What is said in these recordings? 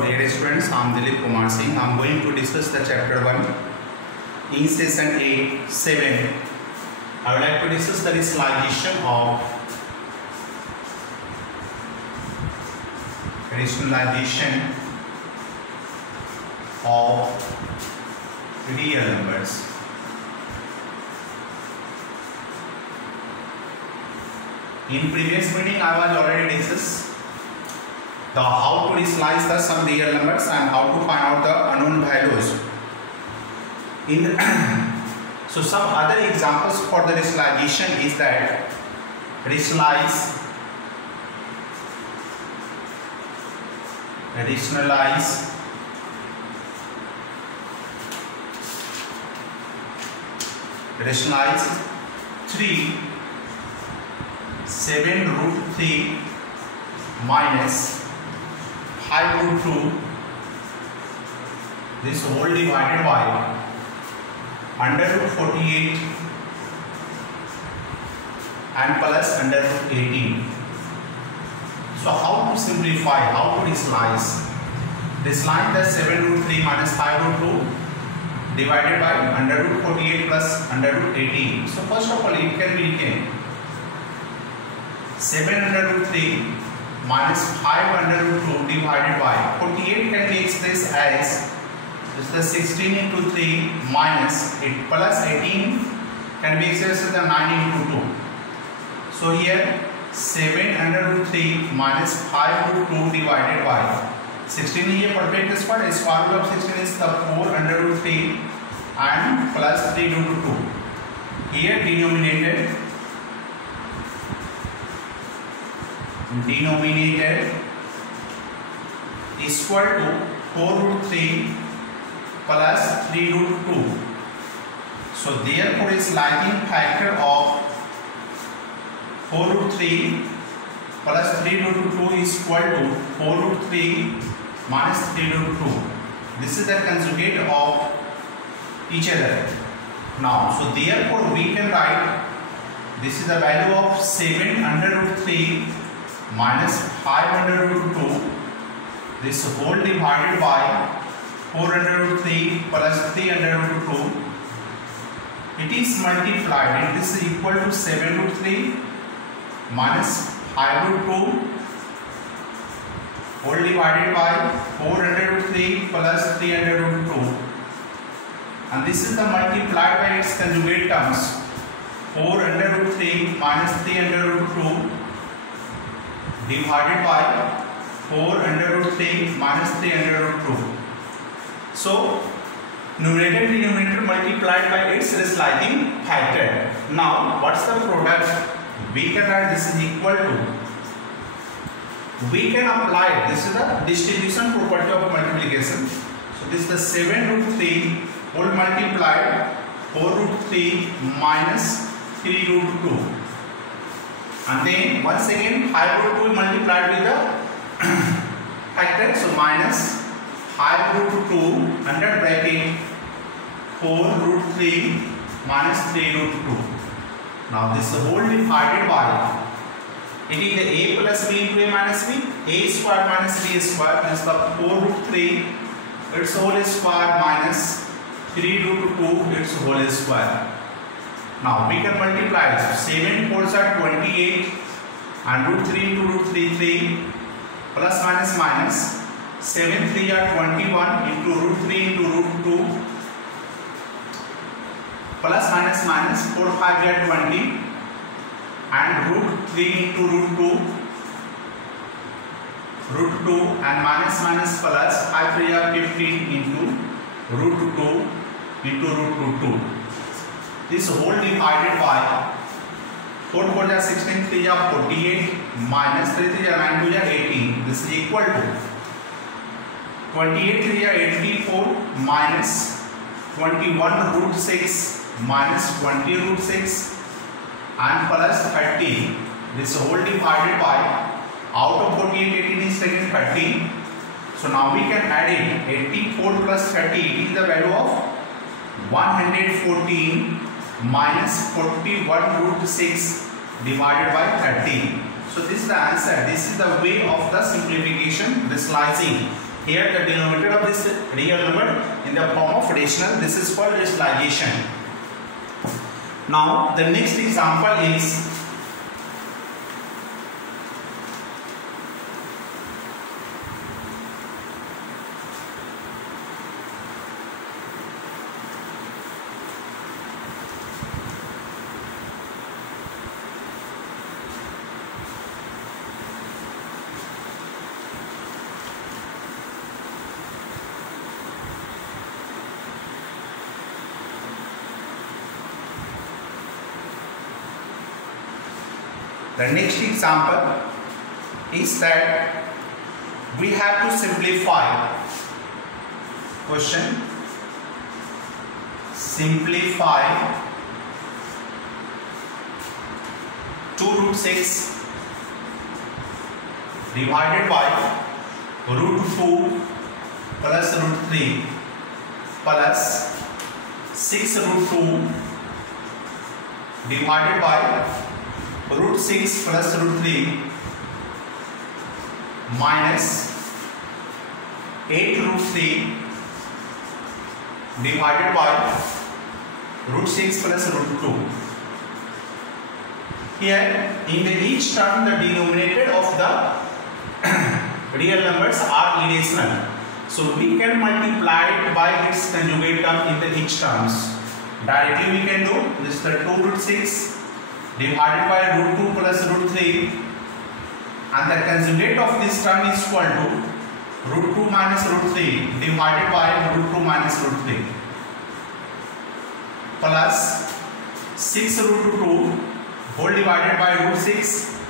Dear students, I am Dilip Kumar Singh. I am going to discuss the chapter 1 in session 7. I would like to discuss the rationalization of real numbers. In previous meeting, I was already discussed the how to rationalize the some real numbers and how to find out the unknown values. So some other examples for the rationalization is that rationalize three 7√3 minus 5√2 this whole divided by √48 and plus √18. So how to simplify, how to rationalize? Rationalize the 7√3 minus 5√2 divided by √48 plus √18. So first of all, it can be written 7√3 minus 5√2 divided by 48 can be expressed as the 16 into 3 minus 8 plus 18 can be expressed as the 9 into 2. So here 7√3 minus 5√2 divided by 16 is a perfect square. Square root of 16 is the 4√3 and plus 3 into 2. Here denominator is equal to 4√3 plus 3√2. So therefore its lagging factor of 4√3 plus 3√2 is equal to 4√3 minus 3√2. This is the conjugate of each other. Now, so therefore we can write this is the value of 7√3 minus 5√2 this whole divided by 4√3 plus 3√2. It is multiplied and this is equal to 7√3 minus 5√2 whole divided by 4√3 plus 3√2, and this is the multiplied by its conjugate terms 4√3 minus 3√2 divided by 4√3 minus 3√2. So numerator and denominator multiplied by its rationalizing factor. Now what's the product? We can write this is equal to, we can apply, this is the distribution property of multiplication. So this is the 7√3 whole multiplied 4√3 minus 3√2. And then once again 5√2 multiplied with the factor, so minus 5√2 under bracket 4√3 minus 3√2. Now this whole divided by, it is the a plus b into a minus b, a square minus b square, this is the 4√3 its whole square minus 3√2 its whole square. Now we can multiply this. 7 4s are 28 and √3 into √3 3 plus minus minus 7 3 are 21 into √3 into √2 plus minus minus 4 5 are 20 and √3 into √2 and minus minus plus 5 3 are 15 into √2 into √2. This whole divided by 4 4 are 16 3 are 48 minus 3 3 are 9 2 are 18. This is equal to 28 3 are 84 minus 21√6 minus 20√6 and plus 30. This whole divided by, out of 48 18 is taken 30. So now we can add it, 84 plus 30 it is the value of 114 minus 41√6 divided by 30. So this is the answer. This is the way of the simplification, the slicing. Here the denominator of this real number in the form of rational. This is called rationalization. Now the next example is the next example is that we have to simplify. Question: simplify 2 root 6 divided by root 2 plus root 3 plus 6 root 2 divided by root 6 plus root 3 minus 8 root 3 divided by root 6 plus root 2. Here in each term the denominator of the real numbers are irrational. So we can multiply it by its conjugate term in the each terms. Directly we can do this: the 2 root 6 divided by root 2 plus root 3, and the conjugate of this term is equal to root 2 minus root 3 divided by root 2 minus root 3 plus 6 root 2 whole divided by root 6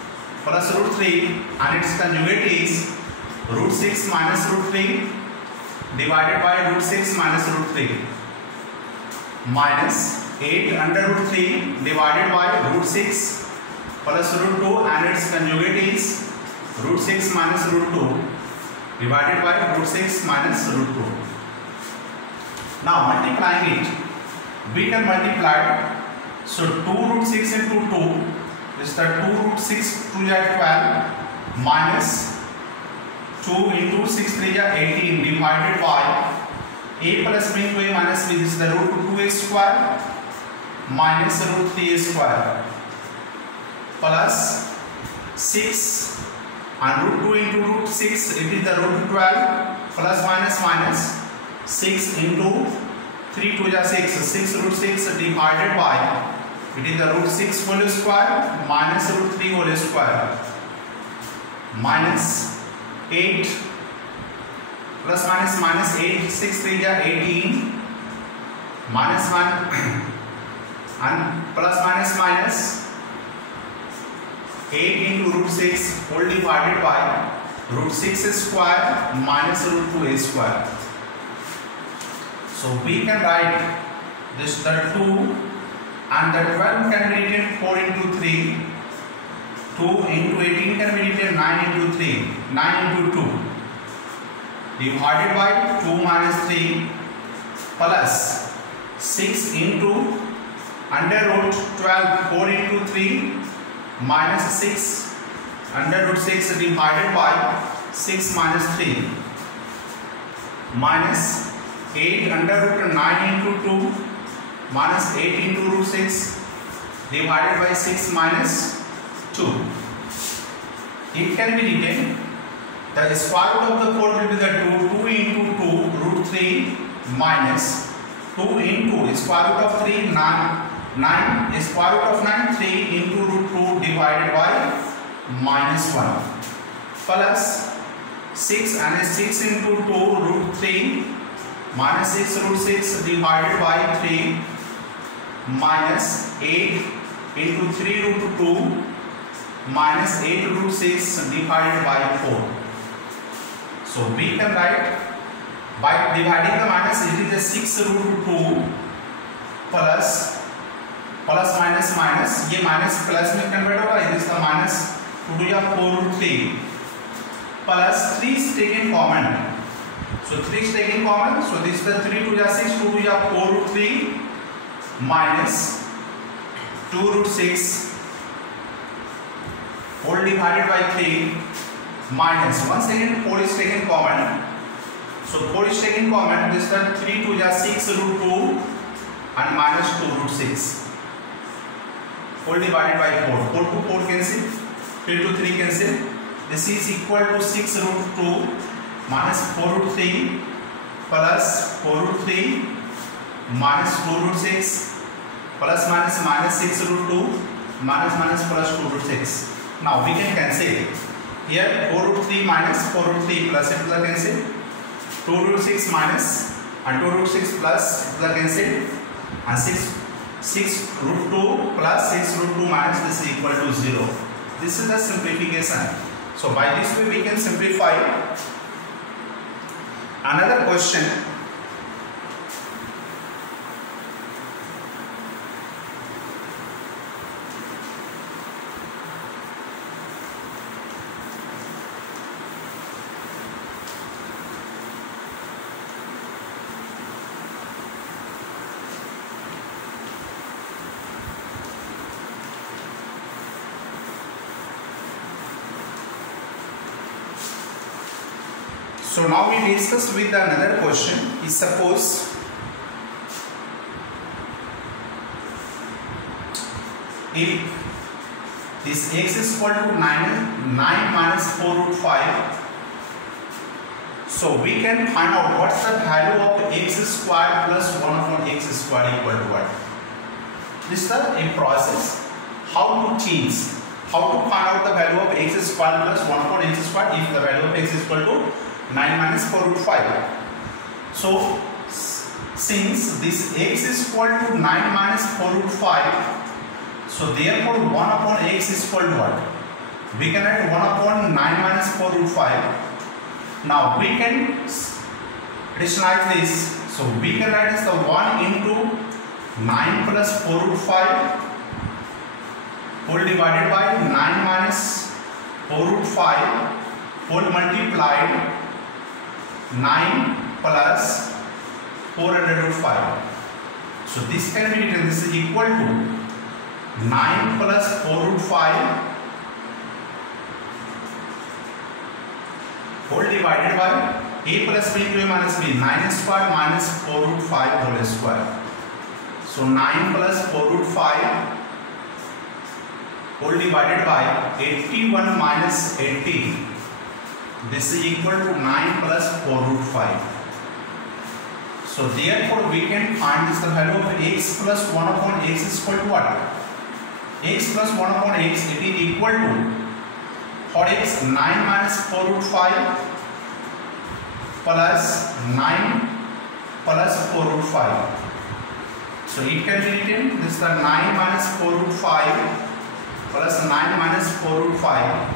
plus root 3, and its conjugate is root 6 minus root 3 divided by root 6 minus root 3 minus 8 under root 3 divided by root 6 plus root 2, and its conjugate is root 6 minus root 2 divided by root 6 minus root 2. Now multiplying it, we can multiply. So 2 root 6 into 2 is the 2 root 6 2 12 minus 2 into 6 3 18 divided by a plus b into a minus b. This is the root 2a square minus root 3a square plus 6, and root 2 into root 6, it is the root 12 plus minus 6 into 3 2 6, 6 root 6 divided by, it is the root 6 whole square minus root 3 whole square minus 8 plus minus 8, 6 3 18 minus 1 and plus minus 8 into root 6 whole divided by root 6 square minus root 2a square. So we can write this, the 2 and the 12 can be written 4 into 3, 2 into 18 can be written 9 into 3, 9 into 2 divided by 2 minus 3 plus 6 into under root 12, 4 into 3 minus 6 under root 6 divided by 6 minus 3 minus 8 under root 9 into 2 minus 8 into root 6 divided by 6 minus 2. It can be written, the square root of the 4 will be the 2 into 2 root 3 minus 2 into square root of 3 9 square root of 9 3 into root 2 divided by minus 1 plus 6 and 6 into 2 root 3 minus 6 root 6 divided by 3 minus 8 into 3 root 2 minus 8 root 6 divided by 4. So we can write by dividing the minus, it is a 6 root 2 plus minus, ये minus plus में convert होगा, it is the minus 2 या 4 root 3 plus 3 is taken common. So 3 is taken common, so this is the 3 2 या 6, 2 या 4 root 3 minus 2 root 6 whole divided by 3 minus, once again 4 is taken common, So 4 is taken common. This is 3 2 is 6 root 2 and minus 2 root 6. 4 divided by 4. 4 to 4 cancel. 3 to 3 cancel. This is equal to 6 root 2 minus 4 root 3 plus 4 root 3 minus 2 root 6 plus minus 6 root 2 minus plus 2 root 6. Now we can cancel. Here 4 root 3 minus 4 root 3 plus it will cancel. 2 root 6 minus and 2 root 6 plus it will cancel. And 6 root 2 plus 6 root 2 minus this is equal to 0. This is the simplification. So by this way we can simplify. Another question. So now we discuss with another question. Is suppose if this x is equal to 9 minus 4 root 5, so we can find out what's the value of x squared plus 1 upon x squared equal to what. This is a process how to change, how to find out the value of x squared plus 1 upon x squared if the value of x is equal to 9 minus 4 root 5. So since this x is equal to 9 minus 4 root 5, so therefore 1 upon x is equal to what? We can write 1 upon 9 minus 4 root 5. Now we can additionalize this. So we can write as the 1 into 9 plus 4 root 5 whole divided by 9 minus 4 root 5 whole multiplied 9 plus 4 under root 5. So this can be written, this is equal to 9 plus 4 root 5 whole divided by a plus b into a minus b, 9 square minus 4 root 5 whole square. So 9 plus 4 root 5 whole divided by 81 minus 80. This is equal to 9 plus 4 root 5. So therefore we can find this the value of x plus 1 upon x is equal to what? X plus 1 upon x, it is equal to, for x, 9 minus 4 root 5 plus 9 plus 4 root 5. So it can be written, this is the 9 minus 4 root 5 plus 9 minus 4 root 5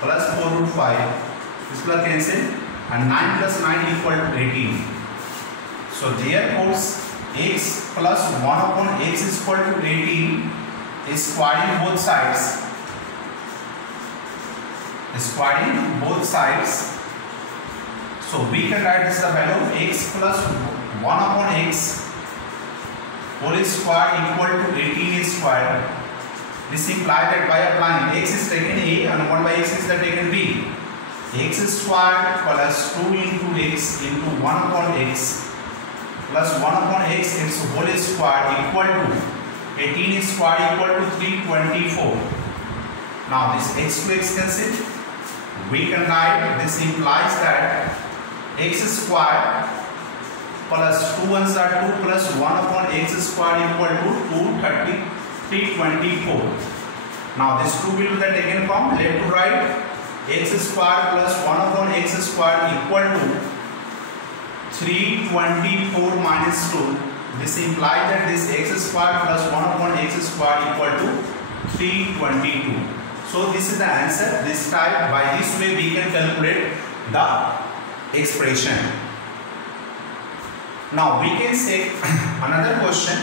plus 4 root 5. This will cancel and 9 plus 9 equal to 18. So therefore x plus 1 upon x is equal to 18 is squaring both sides. Squaring both sides. So we can write this the value of x plus 1 upon x whole square equal to 18 square. This implies that by applying x is taken a and 1 by x is taken b. X square plus 2 into x into 1 upon x plus 1 upon x its whole square equal to 18 square equal to 324. Now this x to x cancel. We can write this implies that x square plus 2 ones are 2 plus 1 upon x square equal to 324. Now this 2 will be taken from left to right. X square plus 1 upon x square equal to 324 minus 2. This implies that this x square plus 1 upon x square equal to 322. So this is the answer. This type, by this way we can calculate the expression. Now we can say another question.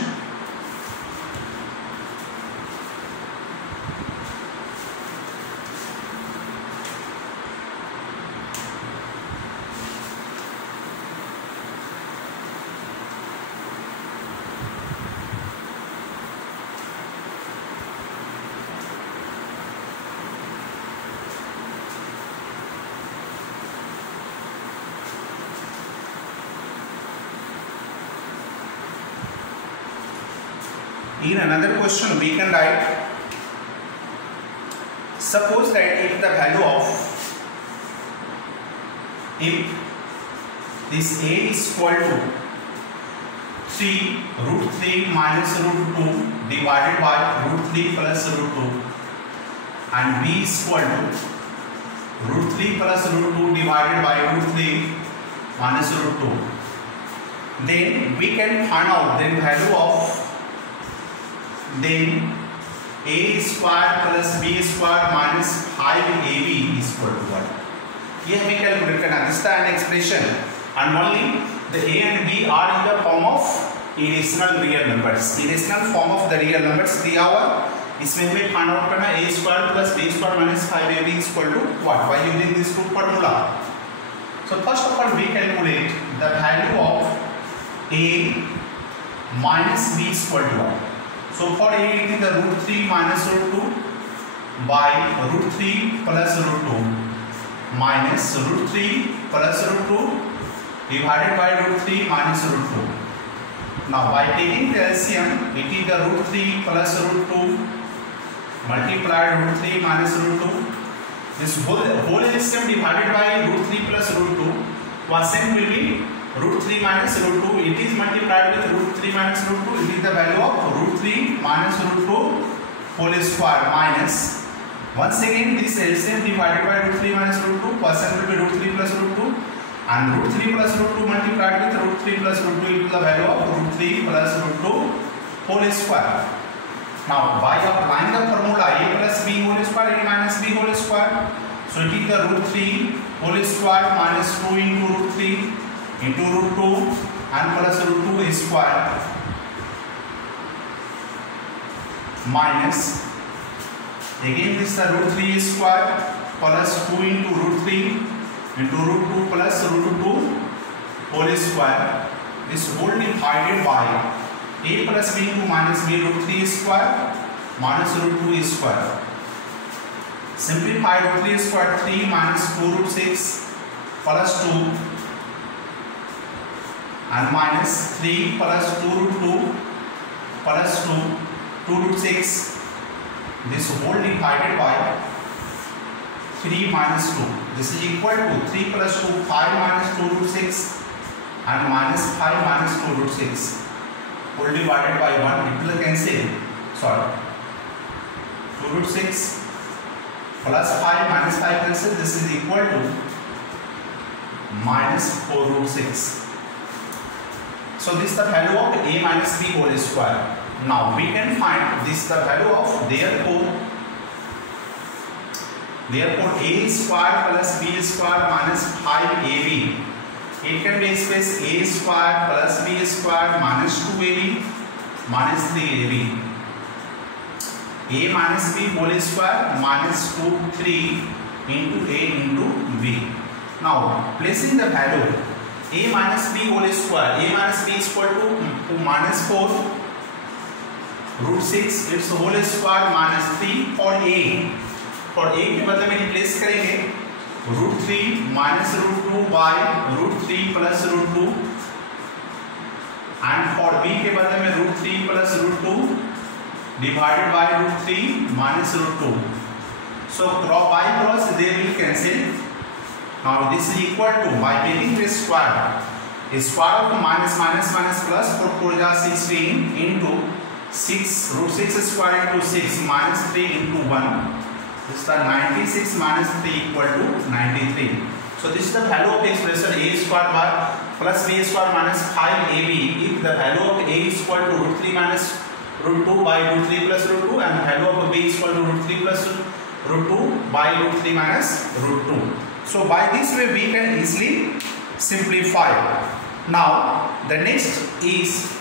In another question we can write, suppose that if the value of, if this a is equal to 3 root 3 minus root 2 divided by root 3 plus root 2 and b is equal to root 3 plus root 2 divided by root 3 minus root 2, then we can find out the value of then a square plus b square minus 5ab is equal to what? Here we calculate this is an expression, and only the a and b are in the form of irrational real numbers. Irrational form of the real numbers दिया हुआ, इसमें हमें find out करना a square plus b square minus 5ab is equal to what? By using this two formula. So first of all we calculate the value of a minus b is equal to what? So for a it is the root 3 minus root 2 by root 3 plus root 2 minus root 3 plus root 2 divided by root 3 minus root 2. Now by taking the LCM, it is the root 3 plus root 2 multiplied root 3 minus root 2. This whole LCM divided by root 3 plus root 2, quotient will be root 3 minus root 2. It is multiplied with root 3 minus root 2. It is the value of root 3 minus root 2 whole square minus, once again this LCM divided by root 3 minus root 2, quotient will be root 3 plus root 2, and root 3 plus root 2 multiplied with root 3 plus root 2 is the value of root 3 plus root 2 whole square. Now by applying the formula a plus b whole square, a minus b whole square, so it is the root 3 whole square minus 2 into root 3 into root 2 and plus root 2 square minus, again this is the root 3 square plus 2 into root 3 into root 2 plus root 2 whole square, this whole divided by a plus b into minus b root 3 square minus root 2 square. Simplify root 3 square, 3 minus 2 root 6 plus 2 and minus 3 plus 2 root 2 plus 2 root 6, this whole divided by 3 minus 2, this is equal to 3 plus 2, 5 minus 2 root 6 and minus 5 minus 2 root 6 whole divided by 1, it will cancel, sorry, 2 root 6 plus 5 minus 5 cancel, this is equal to minus 4 root 6. So this is the value of a minus b whole square. Now we can find this the value of, therefore a square plus b square minus 5ab. It can be expressed a square plus b square minus 2ab minus 3ab. A minus b whole square minus 2 3 into a into b. Now placing the value a minus b whole square, a minus b is equal to minus 4 root 6 its whole square minus 3 for a. For a के बदले में replace करेंगे root 3 minus root 2 by root 3 plus root 2 and for b के बदले में root 3 plus root 2 divided by root 3 minus root 2. So by cross they will cancel. Now this is equal to, by taking this square, a square of minus minus minus plus 4 4 is 16 into 6 root 6 square into 6 minus 3 into 1. This is the 96 minus 3 equal to 93. So this is the value of the expression a square by plus b square minus 5ab if the value of a is equal to root 3 minus root 2 by root 3 plus root 2 and value of b is equal to root 3 plus root 2 by root 3 minus root 2. So by this way we can easily simplify. Now the next is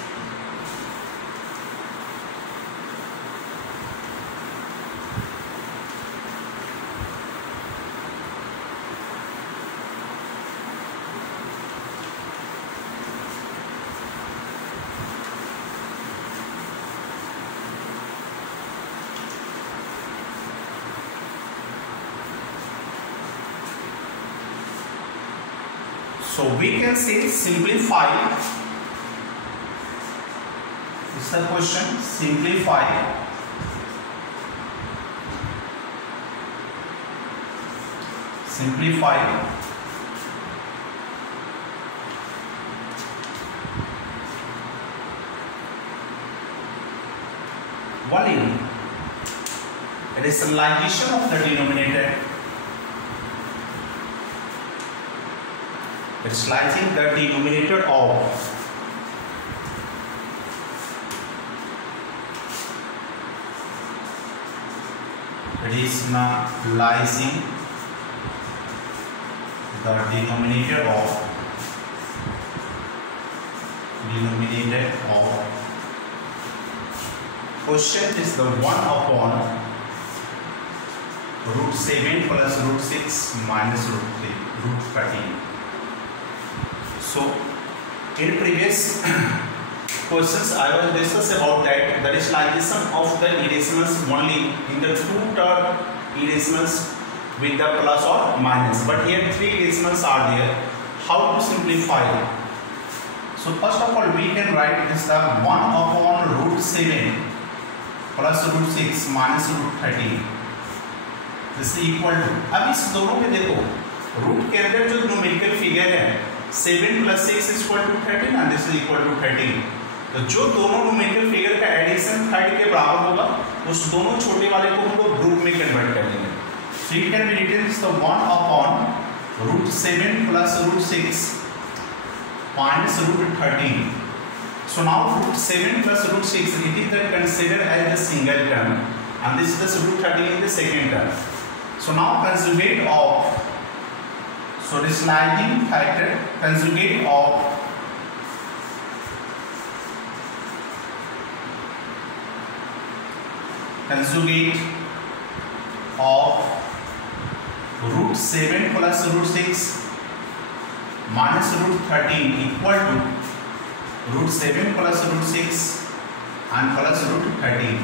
So we can say simplify is the question. Simplify one in rationalization of the denominator. Rationalizing the denominator of rationalizing the denominator of question is the 1 upon root 7 plus root 6 minus root 13. So in previous questions I was discussed about that the rationalization of the irrationals only in the two-term irrationals with the plus or minus, but here three irrationals are there. How to simplify? So first of all we can write this the 1 upon root 7 plus root 6 minus root 13 this is equal to, अब इस दोनों में देखो root के अंदर जो numerical figure है 7 plus 6 is equal to 13 and this is equal to 13. तो जो दोनों न्यूमेरिकल फिगर का एडिशन थर्ड के बराबर होगा उस दोनों छोटे वाले को हम लोग ग्रुप में कन्वर्ट कर देंगे. So it can be written as the 1 upon root 7 plus root 6 minus root 13. So now root 7 plus root 6 it is considered as the single term and this is the root 13 in the second term. So now conjugate of rationalizing factor conjugate of root 7 plus root 6 minus root 13 equal to root 7 plus root 6 and plus root 13.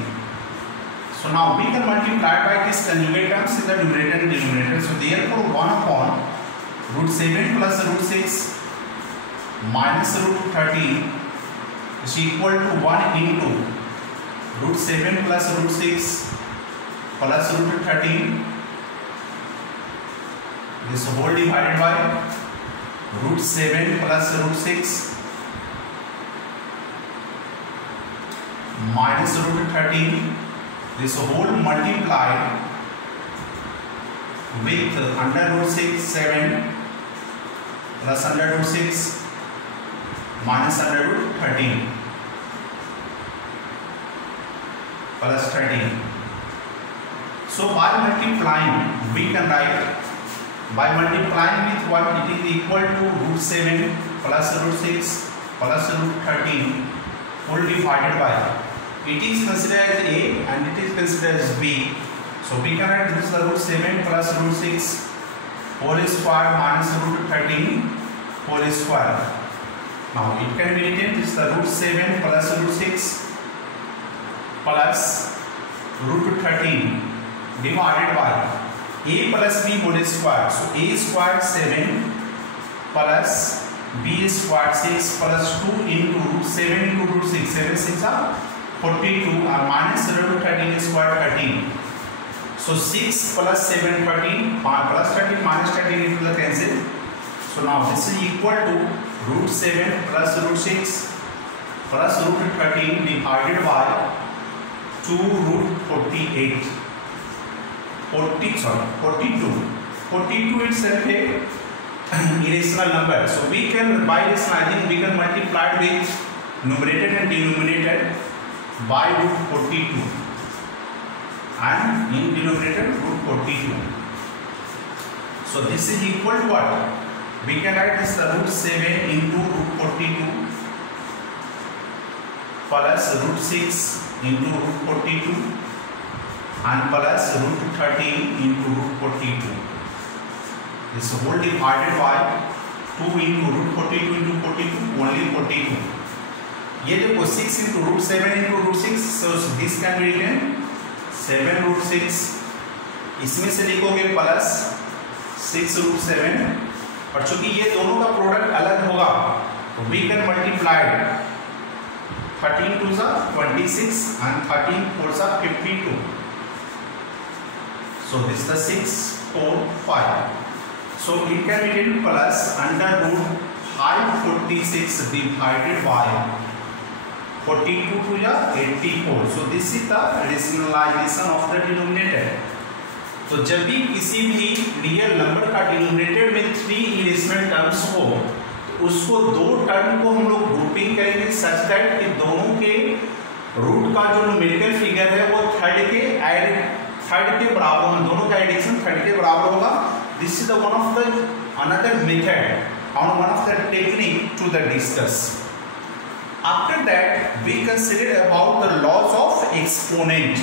So now we can multiply by this conjugate terms in the numerator and denominator. So therefore 1 upon root 7 plus root 6 minus root 13 is equal to 1 into root 7 plus root 6 plus root 13 this whole divided by root 7 plus root 6 minus root 13 this whole multiplied with under root 6 7 plus under root 6 minus under root 13 plus 13. So by multiplying we can write by multiplying with 1 it is equal to root 7 plus root 6 plus root 13 whole divided by it is considered as A and it is considered as B. So we can write this root 7 plus root 6 whole square minus root 13 whole square. Now it can be written this root 7 plus root 6 plus root 13 divided by A plus B whole square. So A squared 7 plus B squared 6 plus 2 into root 7 into root 6. 7 6 are 42 and minus root 13 square 13. So 6 plus 7 13 plus 13 minus 13 into the cancel. So now this is equal to root 7 plus root 6 plus root 13 divided by 2 root 42. 42 itself a irrational number. So we can by rationalizing we can multiply with numerator and denominator by root 42 and in denominator root 42. So this is equal to what? We can write this root 7 into root 42 plus root 6 into root 42 and plus root 13 into root 42. This whole divided by 2 into root 42 into 42 only 42. ये देखो 6 into root 7 into root 6 so this can be written 7 root 6 इसमें से लिखोगे plus 6 root 7 और चूंकि ये दोनों का प्रोडक्ट अलग होगा तो we can multiply 13 2s are 26 and 13 4s are 52. So this is the 6 4 5. So it can be written plus under root 546 divided by 42 to the 84. So this is the rationalization of the denominator. तो जब भी किसी भी real number का denominator में 3 irrational terms हो तो उसको दो टर्म को हम लोग ग्रुपिंग करेंगे सच दैट कि दोनों के रूट का जो न्यूमेरिकल फिगर है वो थर्ड के बराबर होगा, दोनों का एडिशन थर्ड के बराबर होगा. This is the one of the another method और one of the technique to the discuss. After that we consider about the laws of exponent.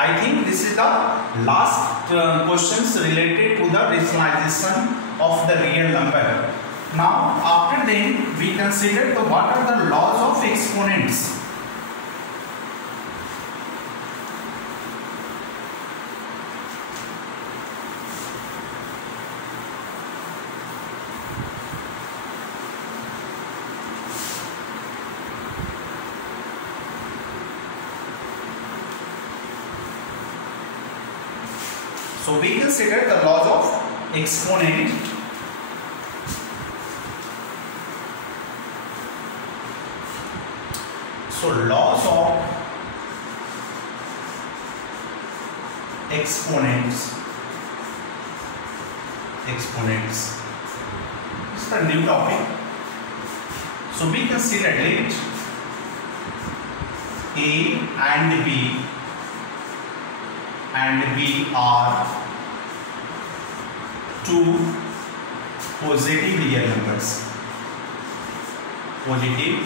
I think this is the last questions related to the rationalization of the real number. Now after then we consider the what are the laws of exponents. So we consider the laws of exponent. So laws of exponents. This is the new topic. So we consider it A and B are two positive real numbers. Positive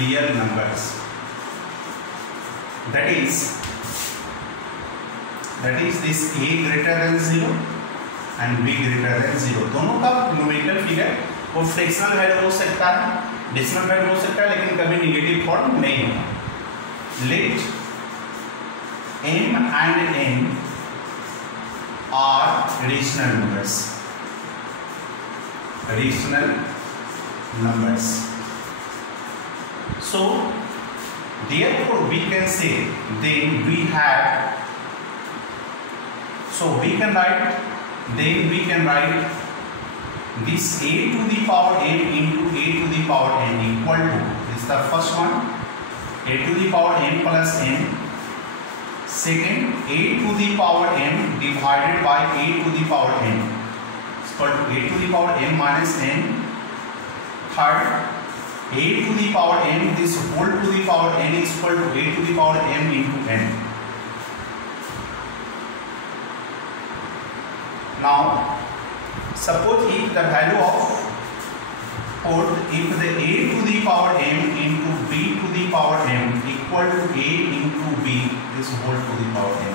real numbers. That is this A greater than 0 and B greater than 0. दोनों का numerical figure वो fractional value हो सकता है, decimal value हो सकता है, लेकिन कभी नेगेटिव फॉर्म नहीं होगा. Let M and N are rational numbers. So therefore we can say then we can write this A to the power n into A to the power n equal to, this is the first one, A to the power n plus n. Second, A to the power m divided by A to the power n is equal to A to the power m minus n. Third, A to the power m, this whole to the power n is equal to A to the power m into n. Now, suppose if the value of if the A to the power m into B to the power m equal to A into B is whole to the power m.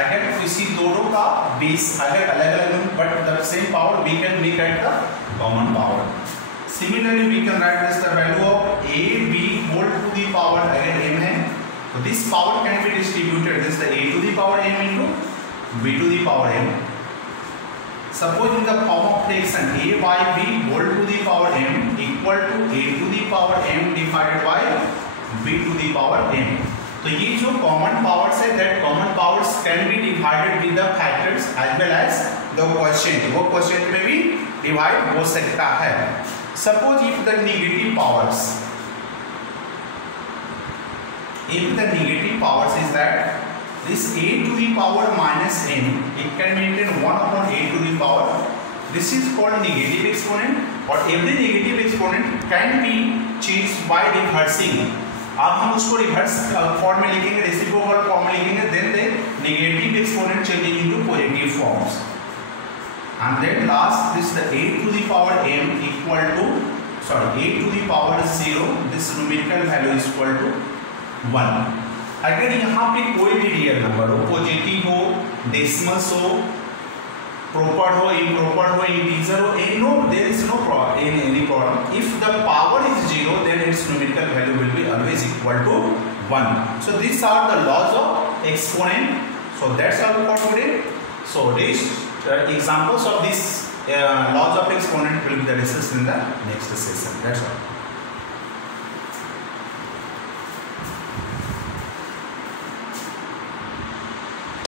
अगर किसी दोनों का base अगर अलग अलग but the same power we can make at the common power. Similarly we can write this the value of A B whole to the power अगर m है तो this power can be distributed. This is the A to the power m into B to the power m. Suppose in the form of fraction A by B whole to the power m equal to A to the power m divided by B to the power m. तो ये जो common powers है that common powers can be divided with the factors as well as the quotient. वो quotient में भी divide हो सकता है. Suppose if the negative powers is that this A to the power minus n, it can be written 1 upon A to the power. This is called negative exponent और every negative exponent can be changed by reversing. अब हम उसको reverse form में लिखेंगे, reciprocal form में लिखेंगे, then the negative exponent changing into positive forms. And then last, this the A to the power m equal to, A to the power 0, this numerical value is equal to 1. अगर यहाँ पे कोई भी real number हो, positive हो, decimals हो, proper हो, improper हो, integer हो, there is no any problem. If the power is 0, then its numerical value will be always equal to 1. So these are the laws of exponent. So that's all for today. So these examples of these laws of exponent will be discussed in the next session. That's all.